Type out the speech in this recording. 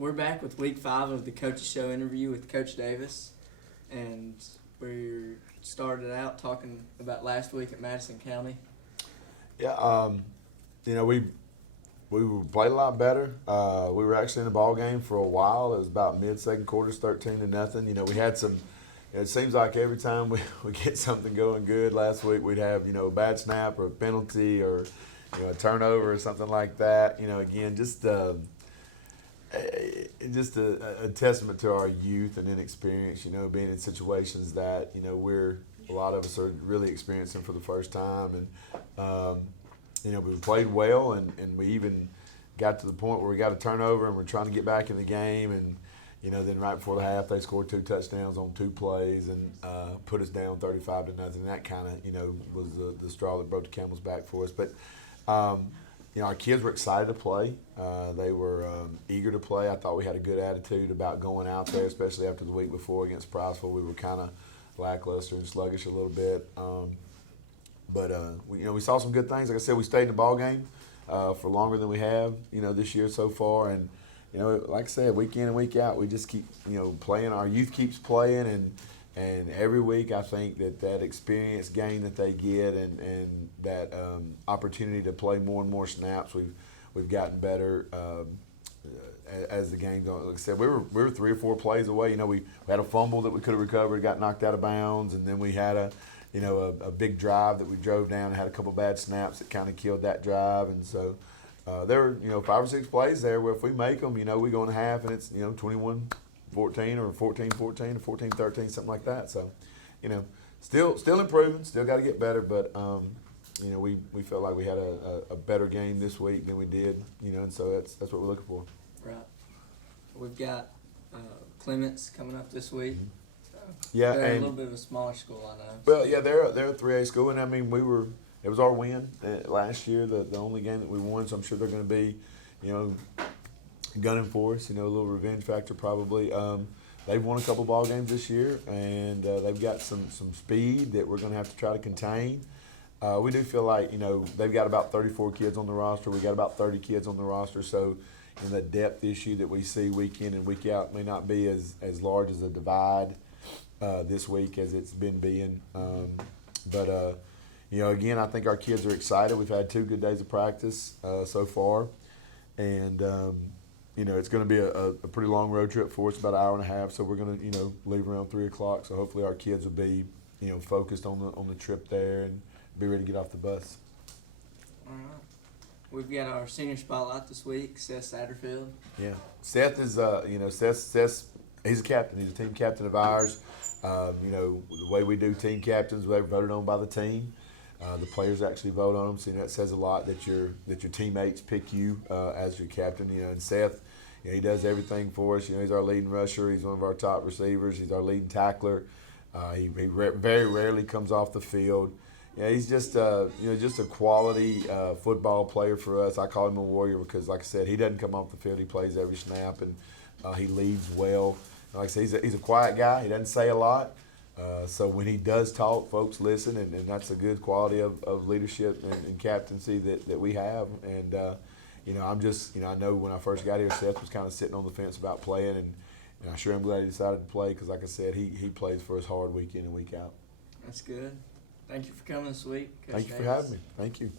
We're back with week 5 of the Coach's Show interview with Coach Davis, and we started out talking about last week at Madison County. Yeah, we played a lot better. We were actually in the ball game for a while. It was about mid-second quarters, 13-0. We had some. It seems like every time we get something going good. Last week we'd have a bad snap or a penalty or a turnover or something like that. Again, just a testament to our youth and inexperience. Being in situations that a lot of us are really experiencing for the first time, and we played well, and we even got to the point where we got a turnover and we're trying to get back in the game, and then right before the half they scored 2 touchdowns on 2 plays and put us down 35-0. That kind of was the straw that broke the camel's back for us. But our kids were excited to play. They were eager to play. I thought we had a good attitude about going out there, especially after the week before against Priceville. We were kind of lackluster and sluggish a little bit. But we saw some good things. Like I said, we stayed in the ball game for longer than we have, this year so far. And like I said, week in and week out, we just keep playing. Our youth keeps playing, and every week I think that experience gain that they get and that opportunity to play more and more snaps, we've gotten better. As the game goes, like I said, we were 3 or 4 plays away. We had a fumble that we could have recovered, got knocked out of bounds, and then we had a big drive that we drove down and had a couple bad snaps that kind of killed that drive. And so there were 5 or 6 plays there where if we make them, we go in half and it's 21-14 or 14-14 or 14-13, something like that. So still improving, still got to get better, but we felt like we had a better game this week than we did, and so that's what we're looking for. Right. We've got Clements coming up this week. So Yeah, they're and a little bit of a smaller school, I know. Well, yeah, they're a 3A school, and I mean it was our win last year, the only game that we won. So I'm sure they're going to be, gunning for us. A little revenge factor probably. They've won a couple ball games this year, and they've got some speed that we're going to have to try to contain. We do feel like they've got about 34 kids on the roster. We got about 30 kids on the roster, so. The depth issue that we see week in and week out may not be as large as a divide this week as it's been being. But again, I think our kids are excited. We've had 2 good days of practice so far. And, it's going to be a pretty long road trip for us, about an hour and a half. So we're going to, leave around 3 o'clock. So hopefully our kids will be, focused on the trip there and be ready to get off the bus. All right. We've got our senior spotlight this week, Seth Satterfield. Yeah, Seth is Seth. He's a captain. He's a team captain of ours. The way we do team captains, they're voted on by the team. The players actually vote on them, so that says a lot that your teammates pick you as your captain. And Seth, he does everything for us. He's our leading rusher. He's one of our top receivers. He's our leading tackler. He very rarely comes off the field. Yeah, he's just just a quality football player for us. I call him a warrior because, like I said, he doesn't come off the field. He plays every snap, and he leads well. Like I said, he's a quiet guy. He doesn't say a lot. So when he does talk, folks listen, and that's a good quality of leadership and captaincy that we have. And, I'm just, I know when I first got here, Seth was kind of sitting on the fence about playing, and I sure am glad he decided to play because, like I said, he plays for us hard week in and week out. That's good. Thank you for coming this week, Coach Thank you for Davis. having me. Thank you.